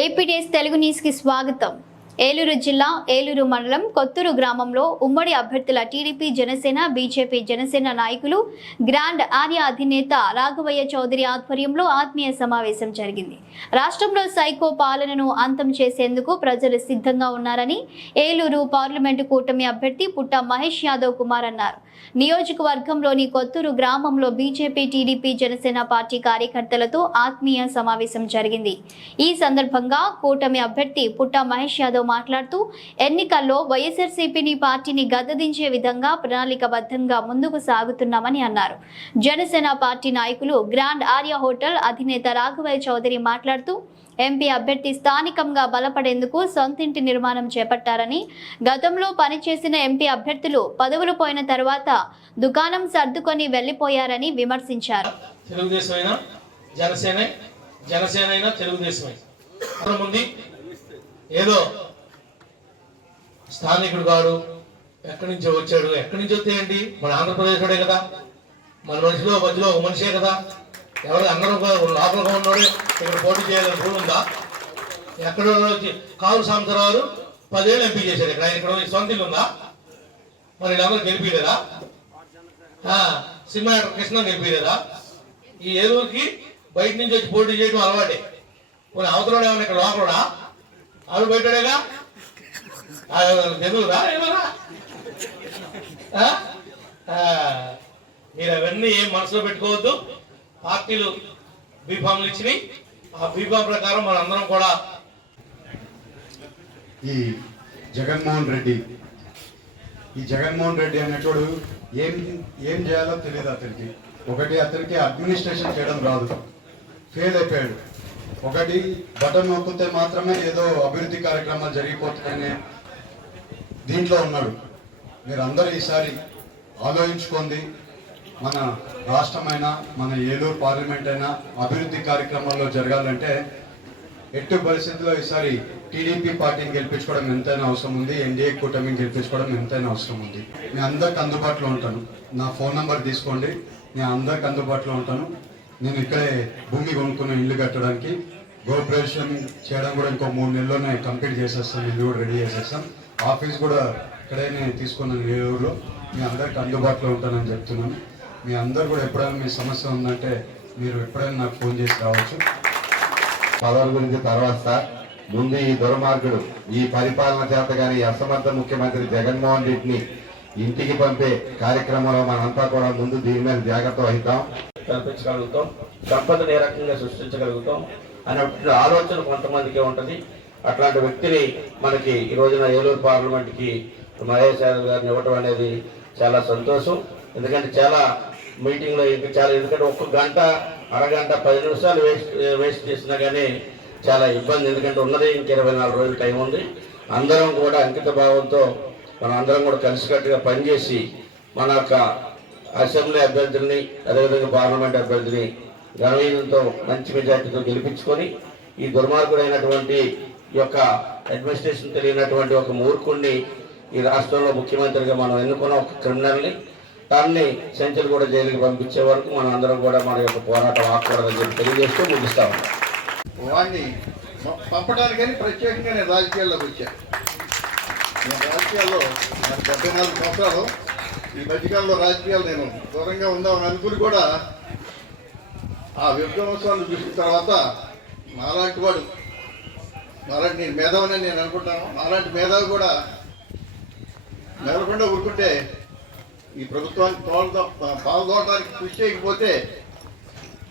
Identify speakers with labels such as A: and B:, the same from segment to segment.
A: ఏపీడీఎస్ తెలుగు న్యూస్కి స్వాగతం. ఏలూరు జిల్లా ఏలూరు మండలం కొత్తూరు గ్రామంలో ఉమ్మడి అభ్యర్థుల టీడీపీ జనసేన బీజేపీ జనసేన నాయకులు గ్రాండ్ ఆర్య అధినేత రాఘవయ్య చౌదరి ఆధ్వర్యంలో ఆత్మీయ సమావేశం జరిగింది. రాష్ట్రంలో సైకో పాలనను అంతం చేసేందుకు ప్రజలు సిద్ధంగా ఉన్నారని ఏలూరు పార్లమెంటు కూటమి అభ్యర్థి పుట్ట మహేష్ యాదవ్ కుమార్ అన్నారు. నియోజకవర్గంలోని కొత్తూరు గ్రామంలో బీజేపీ టీడీపీ జనసేన పార్టీ కార్యకర్తలతో ఆత్మీయ సమావేశం జరిగింది. ఈ సందర్భంగా కూటమి అభ్యర్థి పుట్ట మహేష్ యాదవ్ మాట్లాడుతూ ఎన్నికల్లో వైఎస్ఆర్సీపీని పార్టీని గద్దదించే విధంగా ప్రణాళికబద్ధంగా ముందుకు సాగుతున్నామని అన్నారు. జనసేన పార్టీ నాయకులు గ్రాండ్ ఆర్య హోటల్ అధినేత రాఘవయ్య చౌదరి మాట్లాడుతూ ఎంపీ అభ్యర్థి స్థానికంగా బలపడేందుకు సొంతింటి నిర్మాణం చేపట్టారని గతంలో పనిచేసిన ఎంపీ అభ్యర్థులు పదవులు పోయిన తర్వాత దుకాణం సర్దుకొని వెళ్ళిపోయారని విమర్శించారు.
B: జనసేన? జనసేన తెలుగుదేశమే. ఏదో స్థానికుడు గారు ఎక్కడి నుంచో వచ్చాడు? ఎక్కడి నుంచి వస్తే ఏంటి? మన ఆంధ్రప్రదేశ్ వాడే కదా. మన మనిషిలో మధ్యలో ఒక మనిషే కదా. ఎవరు అందరూ లోపలగా ఉన్నాడే ఇక్కడ పోటీ చేయాలని రూల్ ఉందా? ఎక్కడో వచ్చి కారు సాంబరావు పదేళ్ళు ఎంపీ చేశారు ఇక్కడ. ఆయన ఇక్కడ సొంత ఇల్లు ఉందా? మరి వీళ్ళందరూ గెలిపిలేదా సినిమా కృష్ణ గెలిపిలేదా ఈ ఏలూరుకి బయట నుంచి వచ్చి పోటీ చేయడం అలవాటే. కొన్ని అవతల ఏమన్నా ఇక్కడ లోపలడా ఆవిడ బయటడేగా తెలుగురా మీరు అవన్నీ ఏం మనసులో పెట్టుకోవద్దు. పార్టీలు బీఫామ్లు ఇచ్చినాయి. ఆ బీఫామ్ ప్రకారం మనందరం కూడా
C: ఈ జగన్మోహన్ రెడ్డి. ఈ జగన్మోహన్ రెడ్డి అనేటోడు ఏం ఏం చేయాలో తెలియదు అతనికి. ఒకటి అతనికి అడ్మినిస్ట్రేషన్ చేయడం రాదు. ఫెయిల్ అయిపోయాడు. ఒకటి బటన్ నొక్కితే మాత్రమే ఏదో అభివృద్ధి కార్యక్రమాలు జరిగిపోతున్నాయని దీంట్లో ఉన్నాడు మీరందరూ ఈసారి ఆలోచించుకోండి. మన రాష్ట్రమైనా మన ఏలూరు పార్లమెంట్ అయినా అభివృద్ధి కార్యక్రమాల్లో జరగాలంటే ఎట్టి పరిస్థితుల్లో ఈసారి టీడీపీ పార్టీని గెలిపించుకోవడం ఎంతైనా అవసరం ఉంది. ఎన్డీఏ కూటమిని గెలిపించుకోవడం ఎంతైనా అవసరం ఉంది. నేను అందరికి అందుబాటులో ఉంటాను. నా ఫోన్ నెంబర్ తీసుకోండి. నేను అందరికి అందుబాటులో ఉంటాను. నేను ఇక్కడే భూమి కొనుక్కున్న ఇల్లు కట్టడానికి. గోప్రేషన్ చేయడం కూడా ఇంకో మూడు నెలల్లోనే కంప్లీట్ చేసేస్తాను ఇల్లు కూడా రెడీ చేసేస్తాను ఆఫీస్ కూడా ఇక్కడే నేను తీసుకున్నాను ఏలూరులో మీ అందరికి అందుబాటులో ఉంటానని చెప్తున్నాను. మీ అందరు కూడా ఎప్పుడైనా మీ సమస్య ఉందంటే మీరు ఎప్పుడైనా నాకు ఫోన్ చేసి రావచ్చు.
D: పదవుల గురించి తర్వాత సార్. ముందు ఈ దుర్మార్గుడు ఈ పరిపాలన చేత గాని ఈ అసమర్థ ముఖ్యమంత్రి జగన్మోహన్ రెడ్డిని ఇంటికి పంపే కార్యక్రమంలో మనంతా కూడా ముందు దీని మీద జాగ్రత్త వహిద్దాం.
B: కల్పించగలుగుతాం. సంపదను ఏ రకంగా సృష్టించగలుగుతాం. అనేటువంటి ఆలోచన కొంతమందికి ఉంటుంది. అట్లాంటి వ్యక్తిని మనకి ఈ రోజున ఏలూరు పార్లమెంట్కి మహేష్ యాదవ్ గారిని ఇవ్వటం అనేది చాలా సంతోషం. ఎందుకంటే చాలా మీటింగ్లో ఇంకా చాలా ఎందుకంటే ఒక్క గంట అరగంట పది నిమిషాలు వేస్ట్ వేస్ట్ చేసినా కానీ చాలా ఇబ్బంది. ఎందుకంటే ఉన్నది ఇంక ఇరవై నాలుగు రోజులు టైం ఉంది. అందరం కూడా అంకిత భావంతో మనం అందరం కూడా కలిసికట్టుగా పనిచేసి మన యొక్క అసెంబ్లీ అభ్యర్థుల్ని అదేవిధంగా పార్లమెంట్ అభ్యర్థిని ఘనవీయంతో మంచి మెజార్టీతో గెలిపించుకొని ఈ దుర్మార్గుడైనటువంటి ఈ యొక్క అడ్మినిస్ట్రేషన్ తెలియనటువంటి ఒక మూర్ఖుణ్ణి ఈ రాష్ట్రంలో ముఖ్యమంత్రిగా మనం ఎన్నుకున్న ఒక క్రిమినల్ని దాన్ని సెంచరీ కూడా జైలుకి పంపించే వరకు మనం అందరం కూడా మన యొక్క పోరాటం ఆకూడదని చెప్పి తెలియజేస్తూ ముగిస్తా
E: వాడిని పంపడానికని ప్రత్యేకంగా నేను రాజకీయాల్లోకి వచ్చాను. నేను రాజకీయాల్లో నాకు డెబ్బై నాలుగు సంవత్సరాలు ఈ మధ్యకాలంలో రాజకీయాలు నేను దూరంగా ఉందామని అనుకుని కూడా ఆ విధ్వంసాన్ని చూసిన తర్వాత నాలాంటి వాడు నాలాంటి నేను మేధావని నేను అనుకుంటాను నాలాంటి మేధావి కూడా మెదలకుండా ఊరుకుంటే ఈ ప్రభుత్వానికి తోలదో పాల్గొనడానికి కృషి చేయకపోతే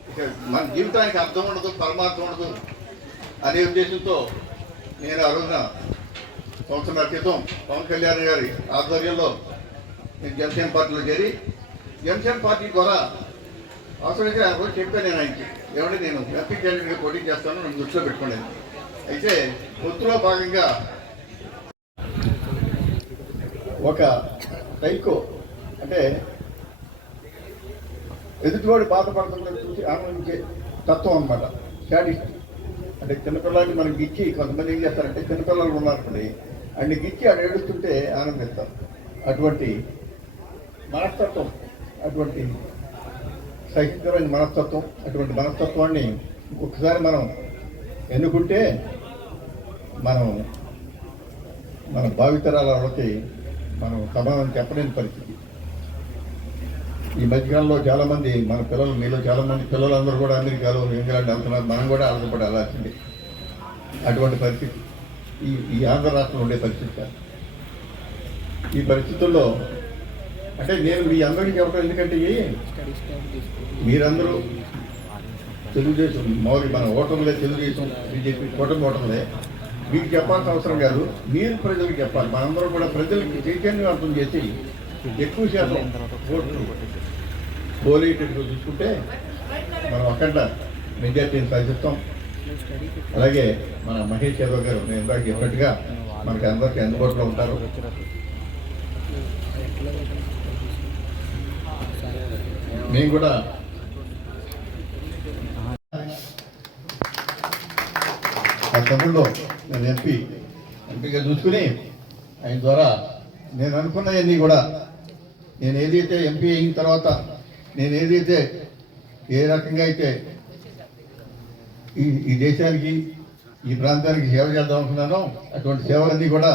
E: ఇక మన జీవితానికి అర్థం ఉండదు పరమార్థం ఉండదు అనే ఉద్దేశంతో నేను ఆ రోజున సంవత్సరాల క్రితం పవన్ కళ్యాణ్ గారి ఆధ్వర్యంలో నేను జనసేన పార్టీలో చేరి జనసేన పార్టీ ద్వారా అవసరమైతే ఆ రోజు చెప్పాను నేను ఆయనకి. ఏమంటే నేను ఎంపీ క్యాండిడేట్గా పోటీ చేస్తాను నన్ను దృష్టిలో పెట్టుకోలేదు. అయితే పొత్తులో భాగంగా ఒక టైకో అంటే ఎదుటివాడు బాధపడుతుందని చూసి ఆనందించే తత్వం అనమాట శాడిస్ట్. అంటే చిన్నపిల్లలకి మనం గిచ్చి కొంతమంది ఏం చేస్తారంటే చిన్నపిల్లలు ఉన్నారనుకోండి అన్ని గిచ్చి ఆడ ఏడుస్తుంటే ఆనందిస్తారు. అటువంటి మనస్తత్వం అటువంటి సహితమైన మనస్తత్వం అటువంటి మనస్తత్వాన్ని ఒకసారి మనం ఎన్నుకుంటే మనం మన భావితరాల వాళ్ళకి మనం సమాధానం చెప్పలేని పరిస్థితి. ఈ మధ్యకాలంలో చాలామంది మన పిల్లలు మీలో చాలామంది పిల్లలందరూ కూడా అమెరికాలో ఇంగ్లాండ్ వెళ్తున్నారు. మనం కూడా ఆలోచపడి పాటు వెళ్ళాల్సిందే. అటువంటి పరిస్థితి. ఈ ఈ ఆంధ్ర రాష్ట్రంలో ఉండే పరిస్థితి ఈ పరిస్థితుల్లో అంటే నేను మీ అందరికీ చెప్పడం ఎందుకంటే ఇవి మీరందరూ తెలుగుదేశం మామూలు మన ఓటర్లే తెలుగుదేశం బీజేపీ కూటమి ఓటర్లే మీకు చెప్పాల్సిన అవసరం కాదు. మీరు ప్రజలకు చెప్పాలి. మనందరం కూడా ప్రజలకి చైతన్యవంతం చేసి ఎక్కువ శాతం ఓట్లు పోలేటట్టు చూసుకుంటే మనం అక్కడ మెజార్టీని సాధిస్తాం. అలాగే మన మహేష్ యాదవ్ గారు నేను ఇందాక చెప్పినట్టుగా మనకి అందరికీ అందుబాటులో ఉంటారు. మేము కూడా ఆ తమ్ముళ్ళు నేను ఎంపీ ఎంపీగా చూసుకుని ఆయన ద్వారా నేను అనుకున్నవన్నీ కూడా నేను ఏదైతే ఎంపీ అయిన తర్వాత నేను ఏదైతే ఏ రకంగా అయితే ఈ ఈ దేశానికి ఈ ప్రాంతానికి సేవ చేద్దాం అనుకున్నానో అటువంటి సేవలన్నీ కూడా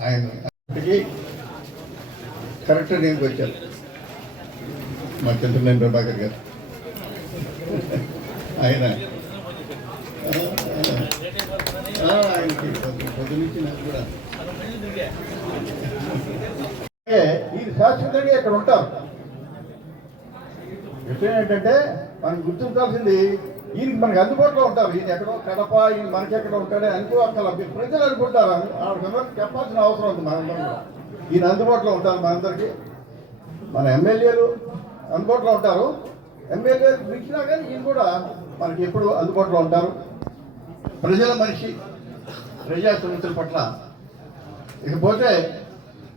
E: ఆయన కరెక్ట్ నేను వచ్చాను. మా చంద్రనేని ప్రభాకర్ గారు? ఆయన ఆయనకి పొద్దు- నుంచి నాకు కూడా. ఈ శాశ్వతంగా ఇక్కడ ఉంటాం. విషయం ఏంటంటే మనం గుర్తించాల్సింది ఈయనకి మనకి అందుబాటులో ఉంటారు ఈయన ఎక్కడో కడప ఈయన మనకి ఎక్కడ ఉంటాడే అనుకోవాల ప్రజలు అనుకుంటారు? వాళ్ళకి చెప్పాల్సిన అవసరం ఉంది మనందరం ఈయన అందుబాటులో ఉంటారు మనందరికీ. మన ఎమ్మెల్యేలు అందుబాటులో ఉంటారు. ఎమ్మెల్యే పిలిచినా కానీ ఈయన కూడా మనకి ఎప్పుడు అందుబాటులో ఉంటారు. ప్రజల మనిషి ప్రజా సమస్యల పట్ల. ఇకపోతే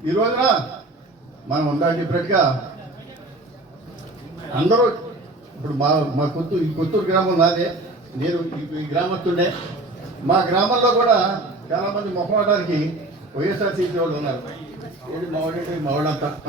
E: ఈ రోజున మనం ఉందా చెప్పినట్టుగా అందరూ ఇప్పుడు మా మా కొత్తూరు ఈ కొత్తూరు గ్రామం నాదే. నేను ఈ- గ్రామస్తుండే మా గ్రామంలో కూడా చాలామంది మొహమాటానికి వైఎస్ఆర్సీపీ వాళ్ళు ఉన్నారు. మా వాడంటే మా వాళ్ళంతా.